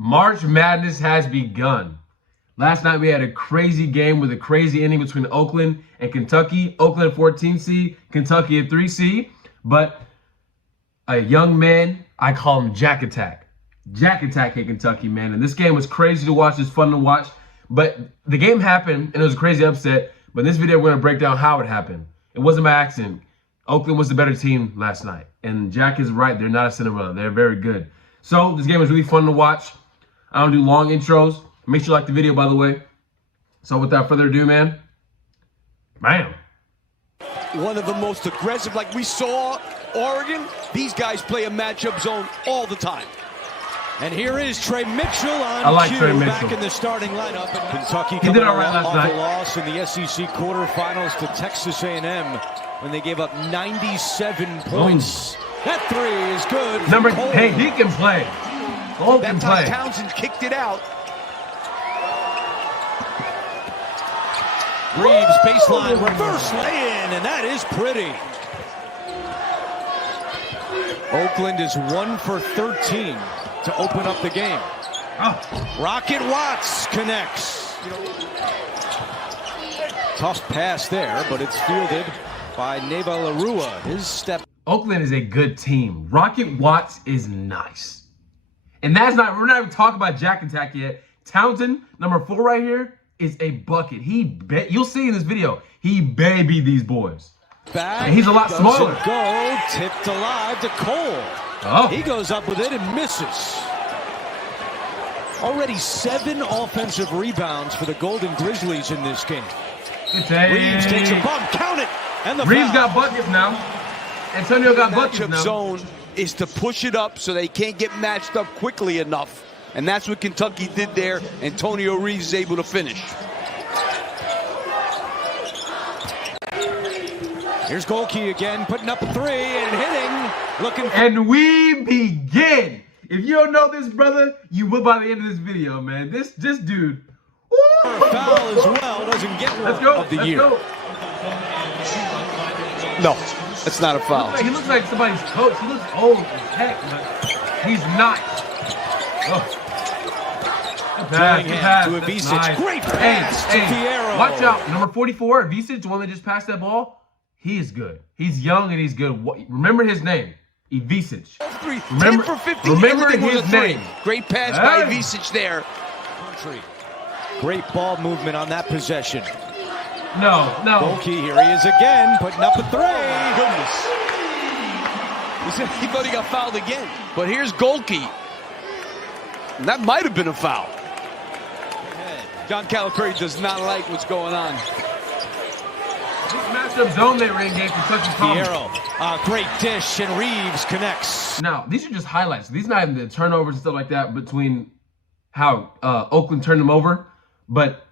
March Madness has begun. Last night we had a crazy game with a crazy ending between Oakland and Kentucky. Oakland 14 seed, Kentucky a 3 seed. But a young man, I call him Jack Attack. Jack Attack hit Kentucky, man. And this game was crazy to watch. It's fun to watch. But the game happened, and it was a crazy upset. But in this video, we're going to break down how it happened. It wasn't by accident. Oakland was the better team last night. And Jack is right. They're not a Cinderella. They're very good. So this game was really fun to watch. I don't do long intros. Make sure you like the video, by the way. So without further ado, man, bam. One of the most aggressive, like we saw Oregon, these guys play a matchup zone all the time. And here is Trey Mitchell on cue, back in the starting lineup. And Kentucky coming off a loss in the SEC quarterfinals to Texas A&M when they gave up 97 points. That three is good. Hey, he can play. Cole can play. Townsend kicked it out. Reeves baseline reverse lay-in, and that is pretty. Oakland is 1 for 13 to open up the game. Rocket Watts connects. Tough pass there, but it's fielded by Neva Larua. His step. Oakland is a good team. Rocket Watts is nice. And that's not, we're not even talking about Jack Attack yet. Townsend, number 4 right here, is a bucket. You'll see in this video, he babied these boys. Back, and he's a lot smaller. Go, tipped alive to Cole. Oh. He goes up with it and misses. Already 7 offensive rebounds for the Golden Grizzlies in this game. Reeves takes a bump, count it, and the Reeves foul. got buckets now. Antonio got buckets now. Zone is to push it up so they can't get matched up quickly enough. And that's what Kentucky did there. Antonio Reeves is able to finish. Here's GOHLKE again, putting up a 3 and hitting. And we begin. If you don't know this, brother, you will by the end of this video, man. This dude. Foul as well, doesn't get one of the year. No, it's not a foul. He looks like somebody's coach. He looks old as heck, but he's not. Pass to Ivisic. Nice. Great pass to Fierro. Watch out. Number 44, Ivisic, the one that just passed that ball. He is good. He's young and he's good. Remember his name, Ivisic. Remember his name. Great pass by Ivisic there. Great ball movement on that possession. No. GOHLKE, here he is again, putting up a 3. Goodness. He thought he got fouled again. But here's GOHLKE. And that might have been a foul. John Calipari does not like what's going on. This matchup zone they were in gave Kentucky Fierro, great dish, and Reeves connects. Now, these are just highlights. These are not even the turnovers and stuff like that between how Oakland turned them over. But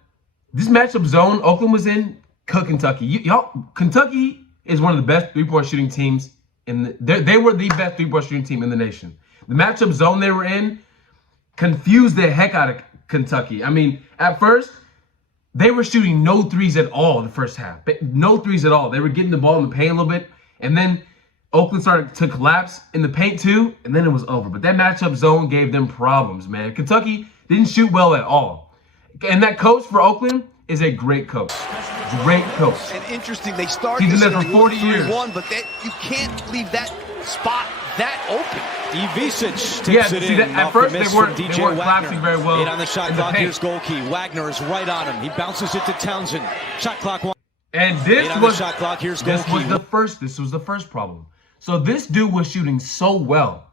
this matchup zone Oakland was in, Kentucky. Kentucky is one of the best three-point shooting teams. They were the best three-point shooting team in the nation. The matchup zone they were in confused the heck out of Kentucky. I mean, at first, they were shooting no threes at all in the first half. No threes at all. They were getting the ball in the paint a little bit. And then Oakland started to collapse in the paint too. And then it was over. But that matchup zone gave them problems, man. Kentucky didn't shoot well at all. And that coach for Oakland is a great coach. Great coach. And interesting, they started this in for 40 years. But you can't leave that spot that open. Ivisic takes it in. At first, they weren't collapsing very well. 8 on the shot clock. Here's GOHLKE. Wagner is right on him. He bounces it to Townsend. Shot clock 1. And this was the shot clock. Here's GOHLKE. This was the first problem. So this dude was shooting so well.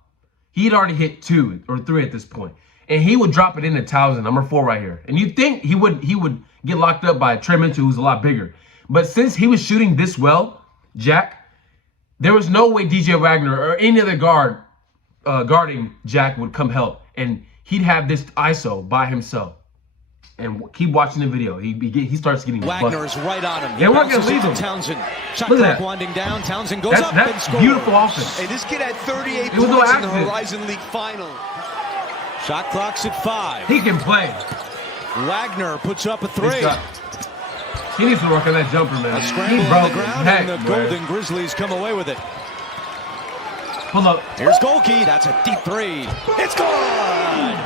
He'd already hit 2 or 3 at this point, and he would drop it into Townsend, number 4 right here. And you'd think he would get locked up by Trey Mitchell, who's a lot bigger. But since he was shooting this well, Jack, there was no way DJ Wagner or any other guard guarding Jack would come help, and he'd have this ISO by himself. And keep watching the video. He starts getting Wagner is right on him. They weren't going to leave him. Townsend. Shot clock winding down. Townsend goes up and scores. Beautiful offense. Hey, this kid had 38 points in the Horizon League final. Shot clock's at 5. He can play. Wagner puts up a 3. He needs to work on that jumper, man. A scramble on the ground, and the Golden Grizzlies come away with it. Pull up. Here's GOHLKE. That's a deep 3. It's good!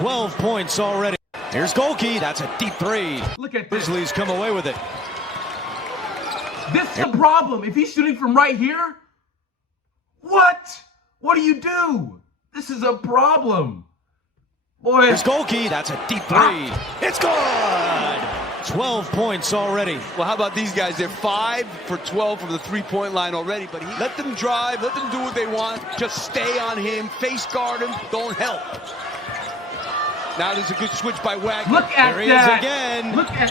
12 points already. Here's GOHLKE. That's a deep three. Look at this. Grizzlies come away with it. This is the problem. If he's shooting from right here, what? What do you do? This is a problem. Boy. Here's GOHLKE. That's a deep three. It's good. 12 points already. Well, how about these guys? They're 5 for 12 from the three-point line already, but let them drive, let them do what they want. Just stay on him, face guard him, don't help. Now there's a good switch by Wagner. Look at there that. He is again. Look at,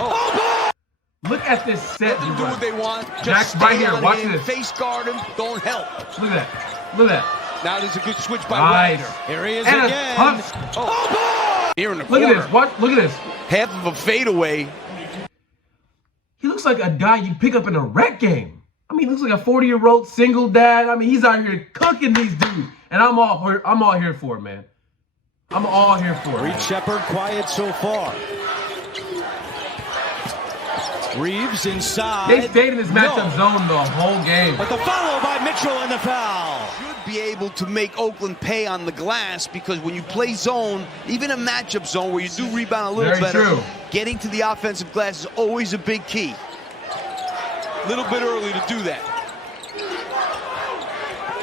look at this set. Let them do what they want. Just Jack's stay right here. on Watch him, this. face guard him, don't help. Look at that. Look at that. Now there's a good switch by Nice. Wagner. Here he is And a again. puff. Here in the Look corner. at this. What? Look at this. Half of a fadeaway. He looks like a guy you pick up in a rec game. I mean, he looks like a 40-year-old single dad. I mean, he's out here cooking these dudes, and I'm all here for it, man. I'm all here for it. Reed Sheppard quiet so far. Reeves inside. They stayed in this matchup zone the whole game. But the follow by Mitchell and the foul. Should be able to make Oakland pay on the glass, because when you play zone, even a matchup zone where you do rebound a little Very better, true. getting to the offensive glass is always a big key. A little bit early to do that.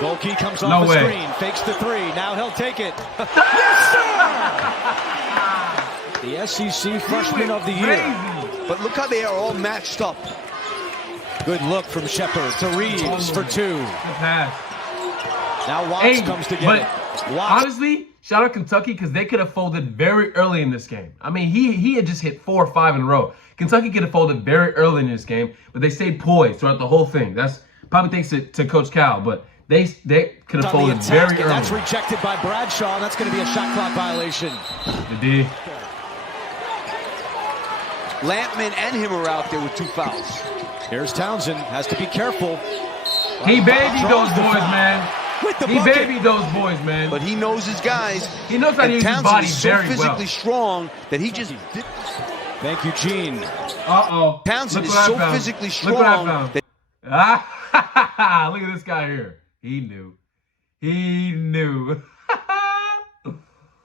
GOHLKE comes No off the way. screen, fakes the three. Now he'll take it. Yes, sir! The SEC freshman of the year. Crazy. But look how they are all matched up. Good look from Sheppard to Reeves for two. Good pass. Now Watts Hey, comes to but get it. Watts. honestly, shout out Kentucky, because they could have folded very early in this game. I mean, he had just hit 4 or 5 in a row. Kentucky could have folded very early in this game, but they stayed poised throughout the whole thing. That's probably thanks to Coach Cal, but they could have On the folded attack, very and that's early. rejected by Bradshaw, and that's going to be a shot clock violation. The D. Lampman and him are out there with 2 fouls. Here's Townsend, has to be careful. He babied those Draws the boys, foul. man. With the He bucket. babied those boys, man. But he knows his guys. He knows how to And use his Townsend body is so very physically well. strong that he just did. Thank you, Gene. Uh-oh. Townsend Look is what I so found. physically Look what I strong found. that Ah, look at this guy here. He knew. He knew.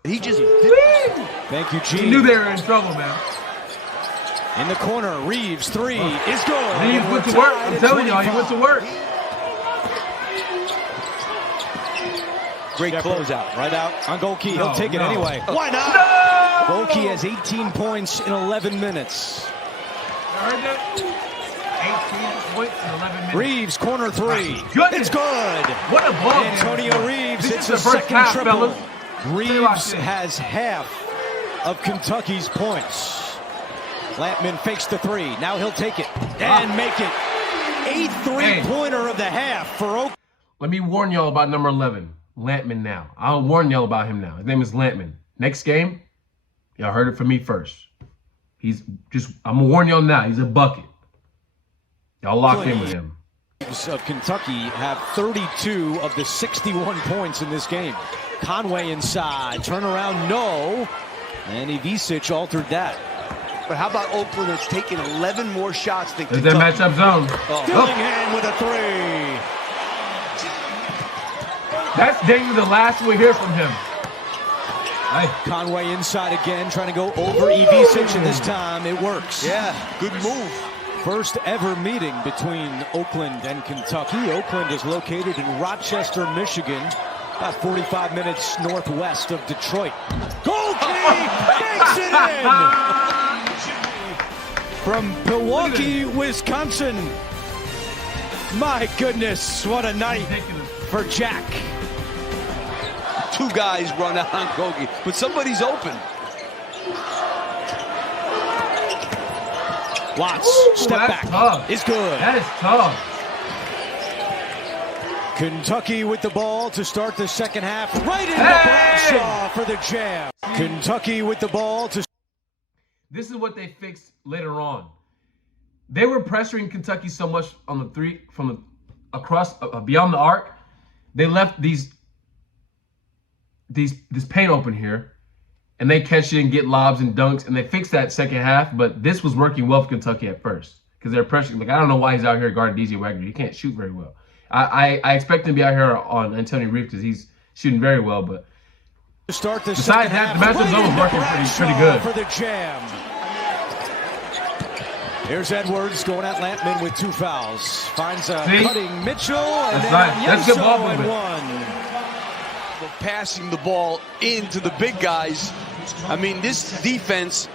he just Thank you, Gene. He knew they were in trouble, man. In the corner, Reeves, three is good. Reeves And went we're to work. tied I'm at telling y'all, he 25. went to work. great closeout. Right out on GOHLKE. He'll take it no. anyway. Why not? No! GOHLKE has 18 points in 11 minutes. You heard that? 18 points in 11 minutes. Reeves, corner three. Goodness. It's good. What a ball game. Antonio Reeves This hits is the a first second half, triple. fellas. Reeves has half of Kentucky's points. Lampman fakes the three. Now he'll take it and make it. 8th three-pointer of the half for Oakland. Let me warn y'all about number 11, Lampman now. I'll warn y'all about him now. His name is Lampman. Next game, y'all heard it from me first. I'm going to warn y'all now. He's a bucket. Y'all locked in with him. Of Kentucky have 32 of the 61 points in this game. Conway inside, turnaround, no. And Ivisic altered that. But how about Oakland that's taken 11 more shots than There's that Kentucky? matchup zone. Dillingham with a three. That's Daniel, the last we'll hear from him. Hey. Conway inside again, trying to go over Ivisic, and this time it works. Yeah, good move. First ever meeting between Oakland and Kentucky. Oakland is located in Rochester, Michigan, about 45 minutes northwest of Detroit. GOHLKE makes it in! From Milwaukee, Wisconsin. My goodness, what a night for Jack. 2 guys run out on GOHLKE, but somebody's open. Watts, step that's back, tough. is good. That is tough. Kentucky with the ball to start the second half. Right into Hey! Bradshaw for the jam. Kentucky with the ball to... This is what they fixed later on. They were pressuring Kentucky so much on the three from the, across beyond the arc. They left this paint open here, and they catch it and get lobs and dunks, and they fixed that second half. But this was working well for Kentucky at first because they're pressuring. Like, I don't know why he's out here guarding DJ Wagner. He can't shoot very well. I expect him to be out here on Antonio Reeves because he's shooting very well, but To start the Besides that, the matchup zone was working pretty good. For the jam. Here's Edwards going at Lampman with 2 fouls. Finds a cutting Mitchell. And that's nice. That's good ball movement. Passing the ball into the big guys. I mean, this defense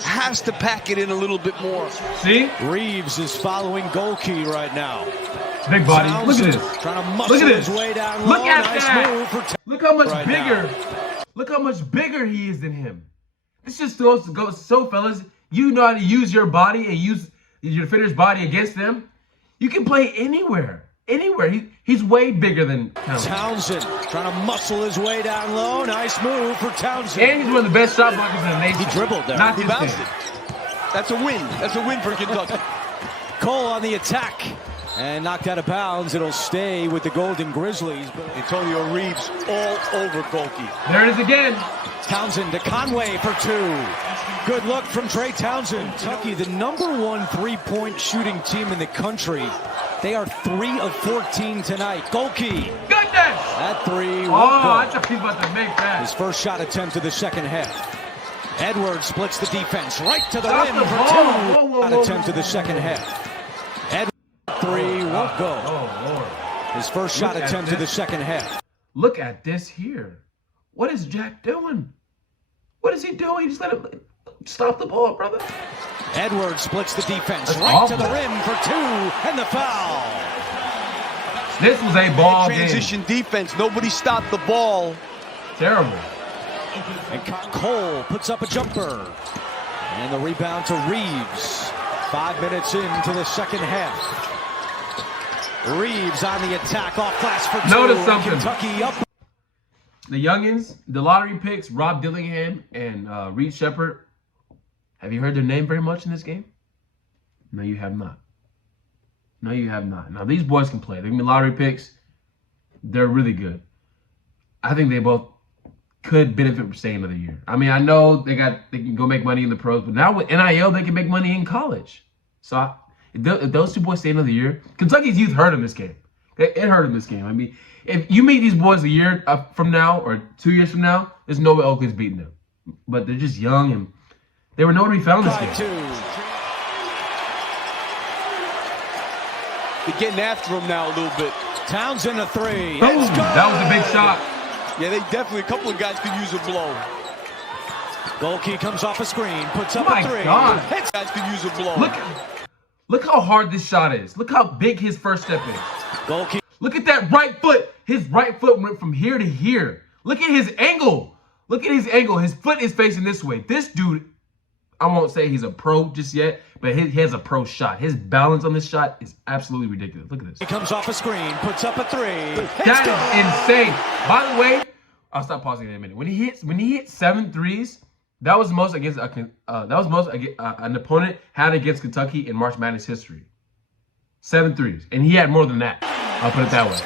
has to pack it in a little bit more. See? Reeves is following GOHLKE right now. Big body. Look at this. Trying to muscle his way down low. Look at nice that. Look how much bigger. Look how much bigger he is than him. This just goes to go. So, fellas, you know how to use your body and use your defender's body against them. You can play anywhere. Anywhere. He's way bigger than Townsend. Trying to muscle his way down low. Nice move for Townsend. And he's one of the best shot blockers in the nation. He dribbled there. He bounced it. That's a win. That's a win for Kentucky. Cole on the attack. And knocked out of bounds. It'll stay with the Golden Grizzlies. Antonio Reeves all over GOHLKE. There it is again. Townsend to Conway for 2. Good look from Trey Townsend. Kentucky, the #1 3-point shooting team in the country. They are 3 of 14 tonight. GOHLKE. Goodness! That 3 won't go. I thought he was about to make that. His first shot attempt of the second half. Edwards splits the defense right to the Stop rim the for ball. 2. Attempt of the second half. Edwards 3 won't go. Oh, Lord. His first shot attempt of the second half. Look at this here. What is Jack doing? What is he doing? Just let him stop the ball, brother. Edwards splits the defense That's right awful. to the rim for 2 and the foul. This was a ball Transition defense. Nobody stopped the ball. Terrible. And Cole puts up a jumper. And the rebound to Reeves. 5 minutes into the second half. Reeves on the attack off glass for 2. Notice something. Kentucky up. The youngins, the lottery picks, Rob Dillingham and Reed Shepherd. Have you heard their name very much in this game? No, you have not. No, you have not. Now, these boys can play. They're going to be lottery picks. They're really good. I think they both could benefit from staying another year. I mean, I know they can go make money in the pros, but now with NIL, they can make money in college. So if those 2 boys stay another year, Kentucky's youth hurt them this game. It hurt them this game. I mean, if you meet these boys a year from now or 2 years from now, there's no way Oakland's beating them. But they're just young and they were nowhere to be found this game. They're getting after him now a little bit. Townsend a 3. Boom. That was a big shot. Yeah, they definitely, a couple of guys could use a blow. GOHLKE comes off a screen, puts up My a 3. God. Guys could use a blow. Look how hard this shot is. Look how big his first step is. GOHLKE. Look at that right foot. His right foot went from here to here. Look at his angle. Look at his angle. His foot is facing this way. This dude, I won't say he's a pro just yet, but he has a pro shot. His balance on this shot is absolutely ridiculous. Look at this. He comes off a screen, puts up a 3. That is insane. By the way, I'll stop pausing in a minute. When he hit 7 threes, that was the most against an opponent had against Kentucky in March Madness history. 7 threes, and he had more than that. I'll put it that way.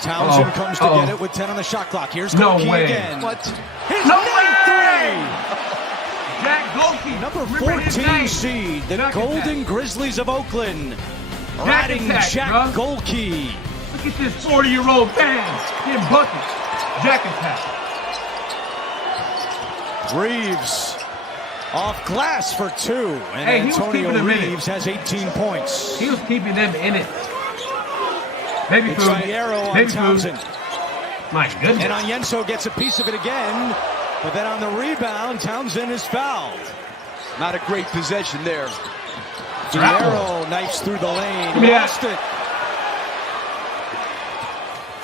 Townsend comes to get it with 10 on the shot clock. Here's No GOHLKE way. again. What? His No way! Jack GOHLKE, Number remember his 14 name. seed, the Jack Golden attack. Grizzlies of Oakland. Jack Riding attack, Jack bro. GOHLKE. Look at this 40-year-old man getting buckets. Jack attack. Reeves off glass for 2. And Hey, he was keeping Antonio them in it. Reeves has 18 points. He was keeping them in it. Baby It's food. Fierro on Baby food. Townsend. My goodness. And Onyenso gets a piece of it again. But then on the rebound, Townsend is fouled. Not a great possession there. Fierro knifes through the lane. Yeah. Lost it.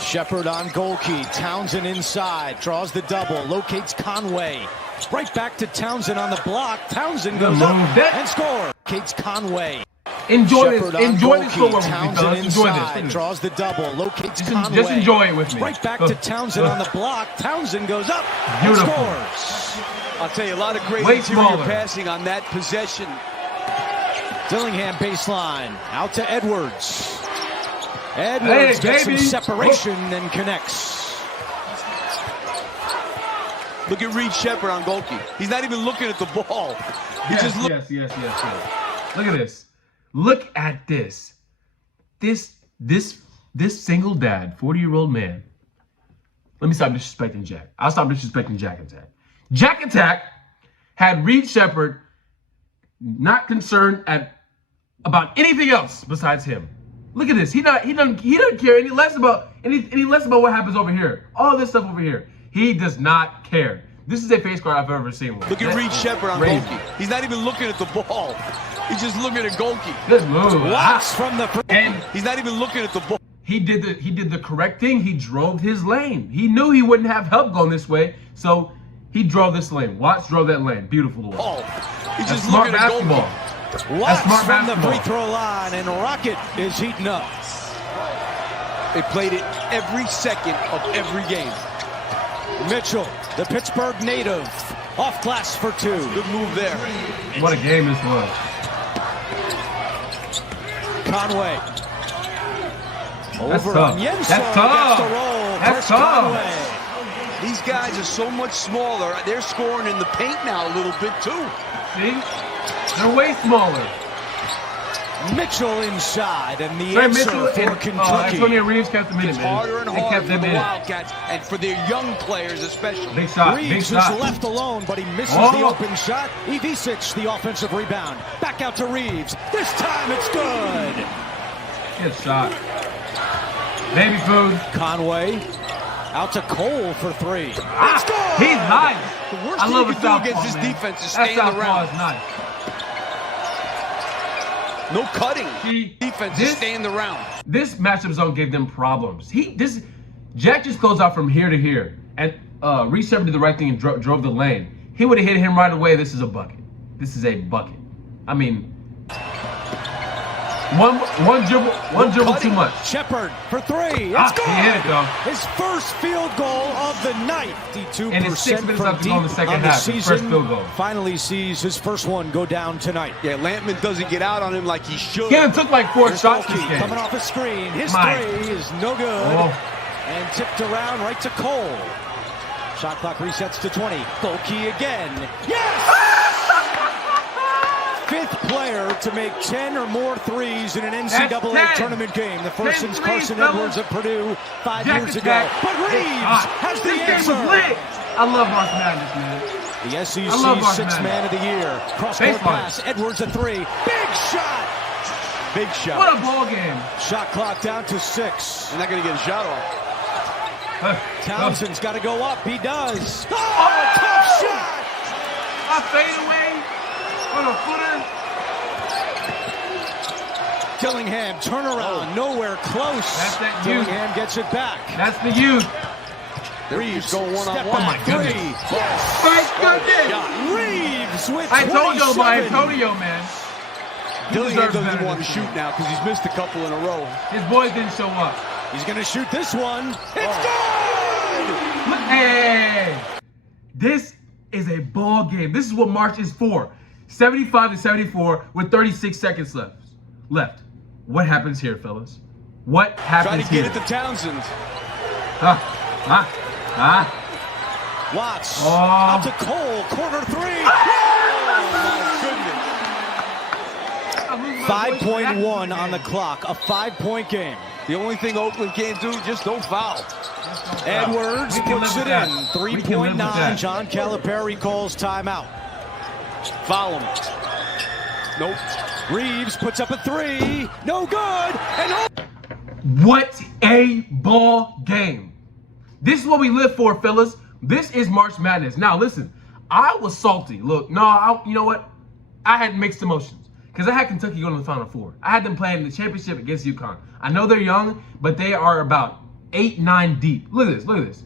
Shepherd on GOHLKE. Townsend inside. Draws the double. Locates Conway. Right back to Townsend on the block. Townsend goes up and scores. Locates Conway. Enjoy Shepherd this. Enjoy this GOHLKE. for Townsend Enjoy inside. this. Draws the double. Locates Conway. Just enjoy it with me. Right back to Townsend on the block. Townsend goes up and Beautiful. scores. I'll tell you, a lot of great Way interior smaller. passing on that possession. Dillingham baseline. Out to Edwards. Edwards gets some separation and connects. Look at Reed Shepherd on GOHLKE. He's not even looking at the ball. He's just looking. Yes. Look at this. Look at this. This single dad, 40-year-old man, Let me stop disrespecting Jack. I'll stop disrespecting Jack Attack. Jack Attack had Reed Shepherd not concerned about anything else besides him. Look at this. He doesn't care any less about what happens over here. All this stuff over here. He does not care. This is a face guard I've ever seen. Look at Reed Shepherd on GOHLKE. He's not even looking at the ball. He's just looking at GOHLKE. Good move. And he's not even looking at the ball. He did the correct thing. He drove his lane. He knew he wouldn't have help going this way, so he drove this lane. Watts drove that lane. Beautiful to watch. Oh, he's just smart looking at basketball. GOHLKE. Watts from the free throw line, and Rocket is heating up. They played it every second of every game. Mitchell, the Pittsburgh native, off glass for two. Good move there. What a game this was. Conway. That's Over tough. on Yenso. That's tough. Gets the roll. That's First tough. Conway. These guys are so much smaller. They're scoring in the paint now a little bit too. See? They're way smaller. Mitchell inside, and the Trey answer Mitchell for and Kentucky. Antonio Reeves kept them in it, It's man. harder and They harder kept for them the in it. Wildcats and for their young players especially. Big shot. Big Reeves shot. is left alone, but he misses Oh. the open shot. Ivisic, the offensive rebound. Back out to Reeves. This time it's good. Good shot. Baby food. Conway out to Cole for three. Ah, It's good. he's nice. The worst I thing love you a can do southpaw, against this man. defense is That stay in the southpaw round. is nice. No cutting. See, Defense is staying the round. This matchup zone gave them problems. Jack just closed out from here to here, and Reed Shepherd did the right thing and drove the lane. He would have hit him right away. This is a bucket. This is a bucket. I mean, one dribble too much. Shepherd for three. It's Ah, good. he hit it though. His first field goal of the night. 52% And it's 6 minutes from left to go in the deep second on the half. His first season. field goal. Finally sees his first one go down tonight. Yeah, Lampman doesn't get out on him like he should. He took like 4 Here's shots this GOHLKE game. coming off a screen. His Mike. three is no good. Oh. And tipped around right to Cole. Shot clock resets to 20. GOHLKE again. Yes! Fifth player to make 10 or more threes in an NCAA 10. tournament game. The first 10 since threes, Carson fellas. Edwards of Purdue 5 Jack years ago. Attack. But Reeves has the This game answer. was lit. I love March Madness, man. The I love SEC March sixth Madness. man of the year. Cross-court Baseline. pass. Edwards a three. Big shot. Big shot. What a ball game. Shot clock down to 6. They're not going to get a shot off. Townsend's got to go up. He does. Oh, tough shot. A fadeaway on a footer. Dillingham, turnaround, nowhere close. That's that youth. Dillingham gets it back. That's the youth. Reeves going step one-on-one. back Oh, my goodness. three. Yes. My goodness. Reeves with I told you about 27. Antonio, man. He Dillingham deserves doesn't better want to than shoot this. now because he's missed a couple in a row. His boys didn't show up. He's going to shoot this one. It's good. Hey, this is a ball game. This is what March is for. 75-74 with 36 seconds left. What happens here, fellas? What Try happens to get here? it to Townsend. Watts Oh. out to Cole, corner three. Oh, my goodness. 5.1 on the clock, a 5-point game. The only thing Oakland can't do, just don't foul. Edwards We can puts live it with in. that. We can live with 3.9. that. John Calipari calls timeout. Foul him. Nope. Reeves puts up a three. No good. And What a ball game. This is what we live for, fellas. This is March Madness. Now, listen, I was salty. Look, you know what? I had mixed emotions because I had Kentucky going to the Final Four. I had them playing the championship against UConn. I know they're young, but they are about 8-9 deep. Look at this. Look at this.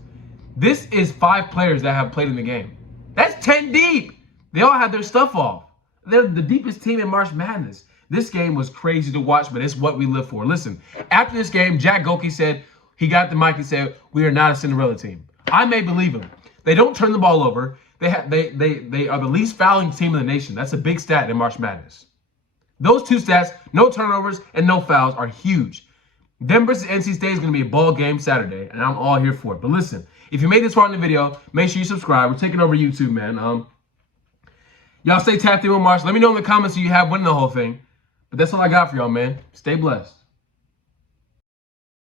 This is 5 players that have played in the game. That's 10 deep. They all had their stuff off. They're the deepest team in March Madness. This game was crazy to watch, but it's what we live for. Listen, after this game, Jack GOHLKE said, he got the mic and said, "We are not a Cinderella team." I may believe him. They don't turn the ball over. They are the least fouling team in the nation. That's a big stat in March Madness. Those 2 stats, no turnovers and no fouls, are huge. Them versus NC State is going to be a ball game Saturday, and I'm all here for it. But listen, if you made this far in the video, make sure you subscribe. We're taking over YouTube, man. Y'all stay tapped in with March. Let me know in the comments who you have winning the whole thing. But that's all I got for y'all, man. Stay blessed.